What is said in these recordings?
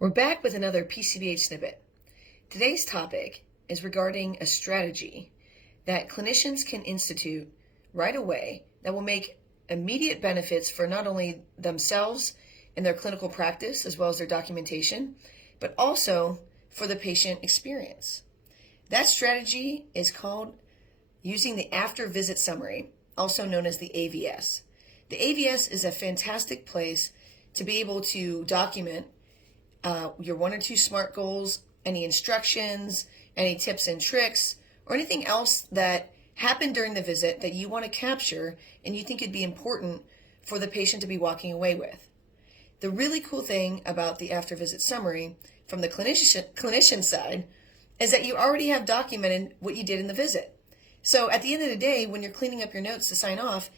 We're back with another PCBH Snippet. Today's topic is regarding a strategy that clinicians can institute right away that will make immediate benefits for not only themselves in their clinical practice as well as their documentation, but also for the patient experience. That strategy is called using the after visit summary, also known as the AVS. The AVS is a fantastic place to be able to document your 1 or 2 SMART goals, any instructions, any tips and tricks, or anything else that happened during the visit that you want to capture and you think it'd be important for the patient to be walking away with. The really cool thing about the after visit summary from the clinician side is that you already have documented what you did in the visit. So at the end of the day, when you're cleaning up your notes to sign off,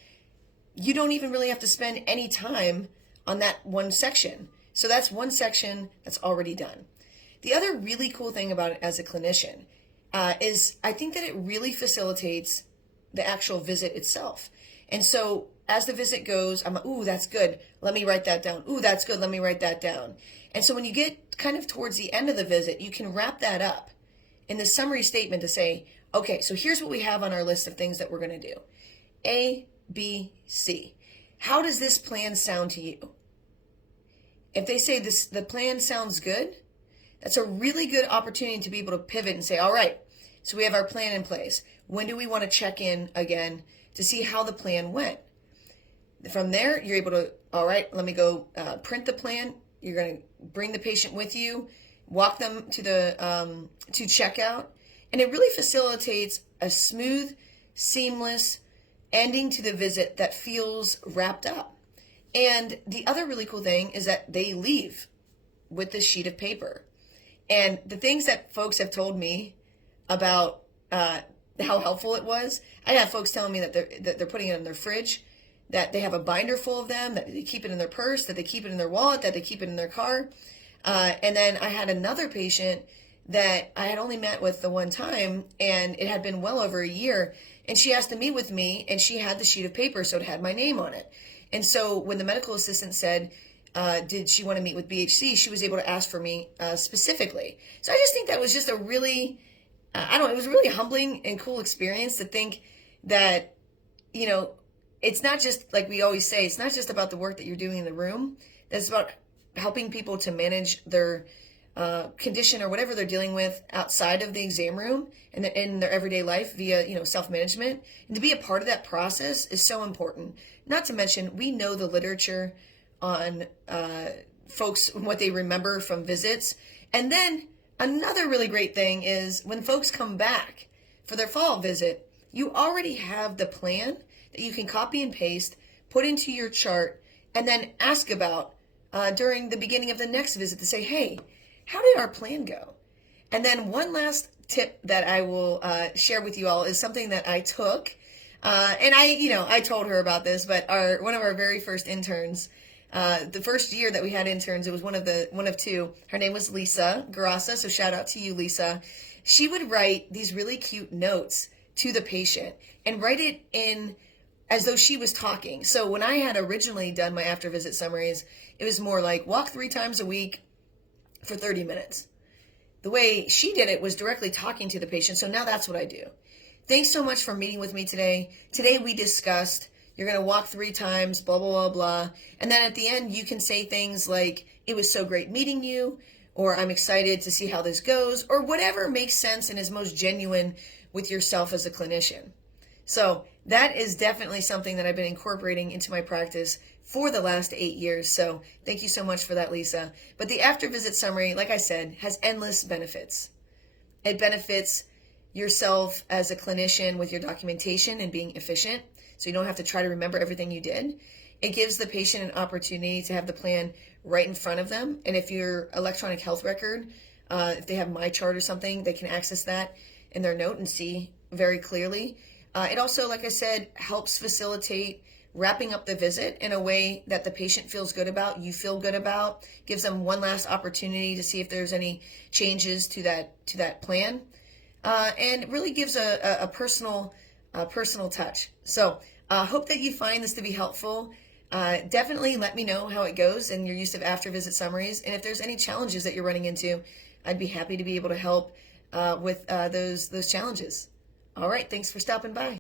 you don't even really have to spend any time on that one section. So that's one section that's already done. The other really cool thing about it as a clinician is I think that it really facilitates the actual visit itself. And so as the visit goes, I'm like, ooh, that's good. Let me write that down. Ooh, that's good. Let me write that down. And so when you get kind of towards the end of the visit, you can wrap that up in the summary statement to say, okay, so here's what we have on our list of things that we're going to do. A, B, C. How does this plan sound to you? If they say the plan sounds good, that's a really good opportunity to be able to pivot and say, all right, so we have our plan in place. When do we want to check in again to see how the plan went? From there, you're able to, all right, let me go print the plan. You're going to bring the patient with you, walk them to the to checkout, and it really facilitates a smooth, seamless ending to the visit that feels wrapped up. And the other really cool thing is that they leave with this sheet of paper. And the things that folks have told me about how helpful it was, I have folks telling me that they're putting it in their fridge, that they have a binder full of them, that they keep it in their purse, that they keep it in their wallet, that they keep it in their car. And then I had another patient that I had only met with the one time, and it had been well over a year. And she asked to meet with me, and she had the sheet of paper, so it had my name on it. And so when the medical assistant said, did she want to meet with BHC, she was able to ask for me specifically. So I just think that was just a really, it was a really humbling and cool experience to think that, it's not just, like we always say, it's not just about the work that you're doing in the room. It's about helping people to manage their condition or whatever they're dealing with outside of the exam room and in their everyday life via, self-management. And to be a part of that process is so important. Not to mention, we know the literature on folks, what they remember from visits. And then another really great thing is when folks come back for their follow-up visit, you already have the plan that you can copy and paste, put into your chart, and then ask about during the beginning of the next visit to say, hey, how did our plan go? And then one last tip that I will share with you all is something that I took. And I told her about this, but one of our very first interns, the first year that we had interns, it was one of two. Her name was Lisa Garasa, so shout out to you, Lisa. She would write these really cute notes to the patient and write it in as though she was talking. So when I had originally done my after visit summaries, it was more like walk 3 times a week for 30 minutes. The way she did it was directly talking to the patient. So now that's what I do. Thanks so much for meeting with me today. Today we discussed, you're going to walk 3 times, blah, blah, blah, blah. And then at the end, you can say things like, it was so great meeting you, or I'm excited to see how this goes, or whatever makes sense and is most genuine with yourself as a clinician. So that is definitely something that I've been incorporating into my practice for the last 8 years. So thank you so much for that, Lisa. But the after visit summary, like I said, has endless benefits. It benefits yourself as a clinician with your documentation and being efficient, so you don't have to try to remember everything you did. It gives the patient an opportunity to have the plan right in front of them. And if your electronic health record, if they have MyChart or something, they can access that in their note and see very clearly. It also, like I said, helps facilitate wrapping up the visit in a way that the patient feels good about, you feel good about, gives them one last opportunity to see if there's any changes to that plan, and really gives a personal touch. So hope that you find this to be helpful. Definitely let me know how it goes in your use of after visit summaries. And if there's any challenges that you're running into, I'd be happy to be able to help with those challenges. All right, thanks for stopping by.